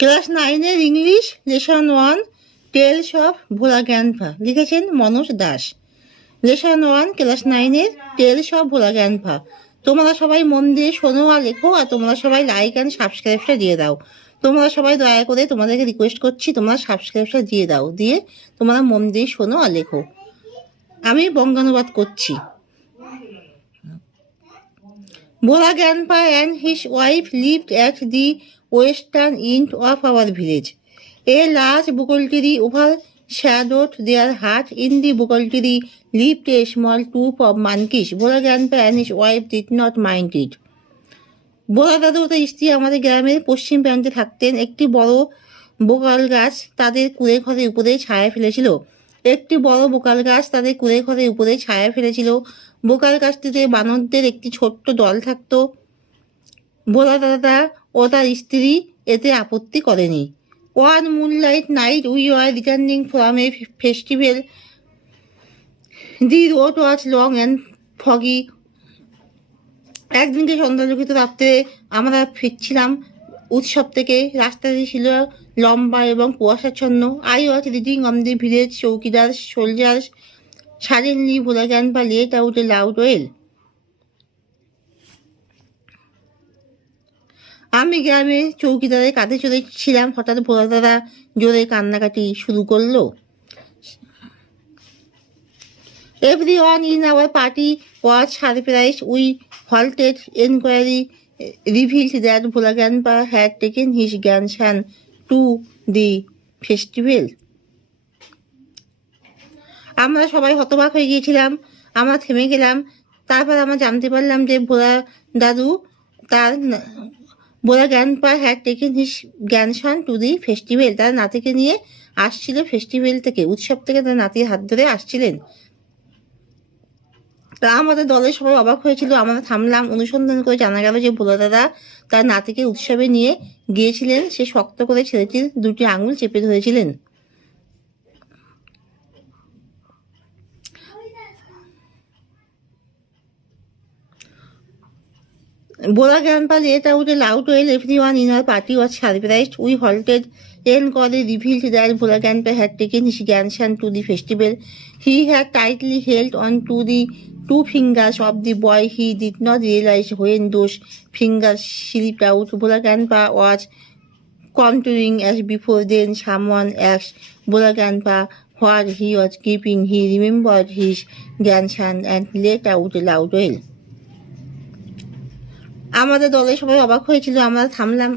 Class 9-এর English lesson 1 tales of Bhola grandpa, লিখেছেন Manoj Das. Lesson 1 class 9-এর টেলস অফ ভোলা গ্র্যান্ডপা। তোমরা সবাই মন দিয়ে শোনো আর লেখো, আর তোমরা সবাই লাইক অ্যান্ড সাবস্ক্রাইবটা দিয়ে দাও। তোমরা সবাই দয়া করে তোমাদেরকে রিকোয়েস্ট করছি, তোমরা সাবস্ক্রাইবটা দিয়ে দাও, দিয়ে তোমরা মন দিয়ে শোনো আর লেখো। আমি বঙ্গানুবাদ করছি। Bhola Grandpa and his wife lived at the western end of our village. A large bukal tree overshadowed their hut. In the bukal tree lived a small troop of monkeys. Bhola Grandpa and his wife did not mind it. ভোলা দাদু ও তার স্ত্রী আমাদের গ্রামের পশ্চিম প্রান্তে থাকতেন। একটি বড় vocal গাছ তাদের কুড়ে ঘরের উপরে ছায়া ফেলেছিল। বোকাল গাছটিতে বানরদের একটি ছোট্ট দল থাকত। ভোলা দাদা ও তার স্ত্রী এতে আপত্তি করেনি। One moonlight night we were returning from a festival. The road was long and foggy. একদিনকে সন্ধ্যালোকিত রাত্রে আমরা ফিরছিলাম উৎসব থেকে। রাস্তাটি ছিল লম্বা এবং কুয়াশাচ্ছন্ন। I was reading on the village চৌকিদার soldiers. Suddenly Bhola Grandpa let out a loud wail. আমি গ্রামে চৌকিদারের কাঁধে চড়েছিলাম। হঠাৎ ভোলা দাদা জোরে কান্নাকাটি শুরু করলো। Everyone in our party was surprised. We halted. Inquiry revealed that Bhola Grandpa had taken his grandson to the festival. আমরা সবাই হতবাক হয়ে গিয়েছিলাম। আমরা থেমে গেলাম। তারপর আমরা জানতে পারলাম যে Bhola Grandpa had taken his grandson to the festival. তার নাতিকে নিয়ে আসছিল ফেস্টিভ্যাল থেকে, উৎসব থেকে তার নাতির হাত ধরে আসছিলেন। তা আমাদের দলের সবাই অবাক হয়েছিল। আমরা থামলাম। অনুসন্ধান করে জানা গেল যে ভোলা দাদা তার নাতিকে উৎসবে নিয়ে গিয়েছিলেন। সে শক্ত করে ছেলেটির দুটি আঙুল চেপে ধরেছিলেন। Bhola Grandpa let out a loud wail. Everyone in our party was surprised. We halted. Inquiry revealed that Bhola Grandpa had taken his grandson to the festival. He had tightly held on to the 2 fingers of the boy. He did not realize when those fingers slipped out. Bhola Grandpa was contouring as before. Then someone asked Bhola Grandpa what he was keeping. He remembered his grandson and let out a loud wail. আমাদের দলের সবাই অবাক হয়েছিল। আমরা থামলাম।